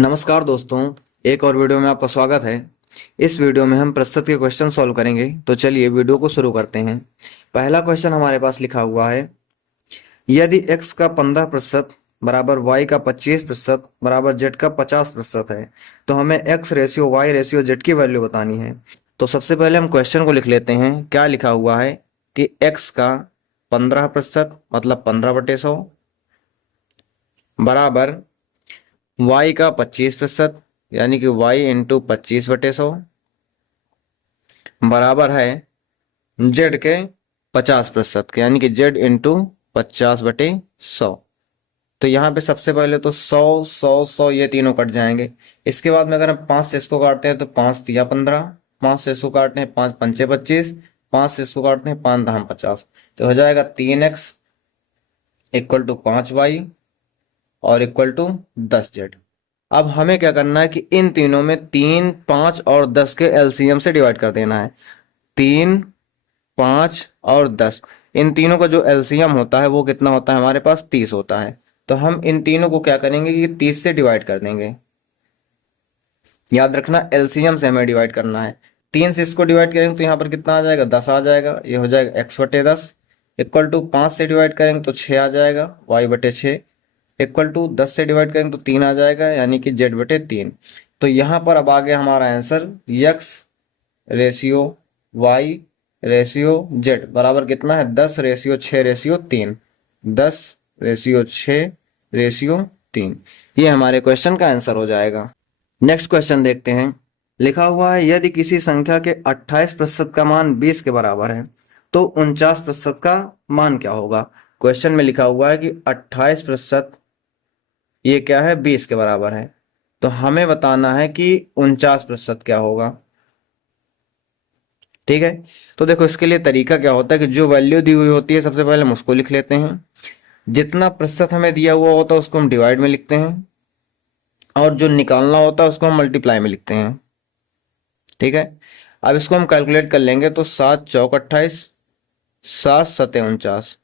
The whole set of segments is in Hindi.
नमस्कार दोस्तों, एक और वीडियो में आपका स्वागत है। इस वीडियो में हम प्रतिशत के क्वेश्चन सॉल्व करेंगे। तो चलिए वीडियो को शुरू करते हैं। पहला क्वेश्चन हमारे पास लिखा हुआ है, यदि x का 15% बराबर y का 25% बराबर z का 50% है तो हमें x ratio y ratio z की वैल्यू बतानी है। तो सबसे पहले हम क्वेश्चन को लिख लेते हैं। क्या लिखा हुआ है कि x का 15% मतलब 15/100 बराबर y का 25% यानी कि y इंटू 25/100 बराबर है z के 50% के, यानी कि z इंटू 50/100। तो यहाँ पे सबसे पहले तो 100 100 100 ये तीनों कट जाएंगे। इसके बाद में अगर हम 5 से इसको काटते हैं तो 5×3 = 15, 5 से इसको काटते हैं 5×5 = 25, 5 से इसको काटते हैं 5×10 = 50। तो हो जाएगा 3x इक्वल टू 5y और इक्वल टू 10z। अब हमें क्या करना है कि इन तीनों में 3, 5 और 10 के एलसीएम से डिवाइड कर देना है। 3, 5 और 10, इन तीनों का जो एलसीएम होता है वो कितना होता है हमारे पास? 30 होता है। तो हम इन तीनों को क्या करेंगे कि 30 से डिवाइड कर देंगे। याद रखना एलसीएम से हमें डिवाइड करना है। 3 से इसको डिवाइड करेंगे तो यहाँ पर कितना आ जाएगा? 10 आ जाएगा। ये हो जाएगा x/10 इक्वल टू 5 से डिवाइड करेंगे तो 6 आ जाएगा, y/6 इक्वल टू 10 से डिवाइड करेंगे तो 3 आ जाएगा, यानी कि z/3। तो यहाँ पर अब आ गया हमारा answer x ratio y ratio z बराबर कितना है? 10/6/3। 10/6/3। ये हमारे क्वेश्चन का आंसर हो जाएगा। नेक्स्ट क्वेश्चन देखते हैं। लिखा हुआ है, यदि किसी संख्या के 28% का मान 20 के बराबर है तो 49% का मान क्या होगा? क्वेश्चन में लिखा हुआ है कि 28% ये क्या है? 20 के बराबर है। तो हमें बताना है कि 49% क्या होगा। ठीक है, तो देखो इसके लिए तरीका क्या होता है कि जो वैल्यू दी हुई होती है सबसे पहले हम उसको लिख लेते हैं। जितना प्रतिशत हमें दिया हुआ होता है उसको हम डिवाइड में लिखते हैं और जो निकालना होता है उसको हम मल्टीप्लाई में लिखते हैं। ठीक है, अब इसको हम कैलकुलेट कर लेंगे तो 7×4 = 28, 7×7 = 49,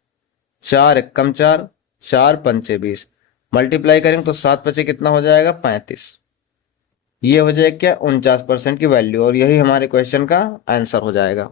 4×1 = 4, 4×5 = 20। मल्टीप्लाई करेंगे तो 7×5 कितना हो जाएगा? 35। ये हो जाएगा क्या? 49% की वैल्यू, और यही हमारे क्वेश्चन का आंसर हो जाएगा।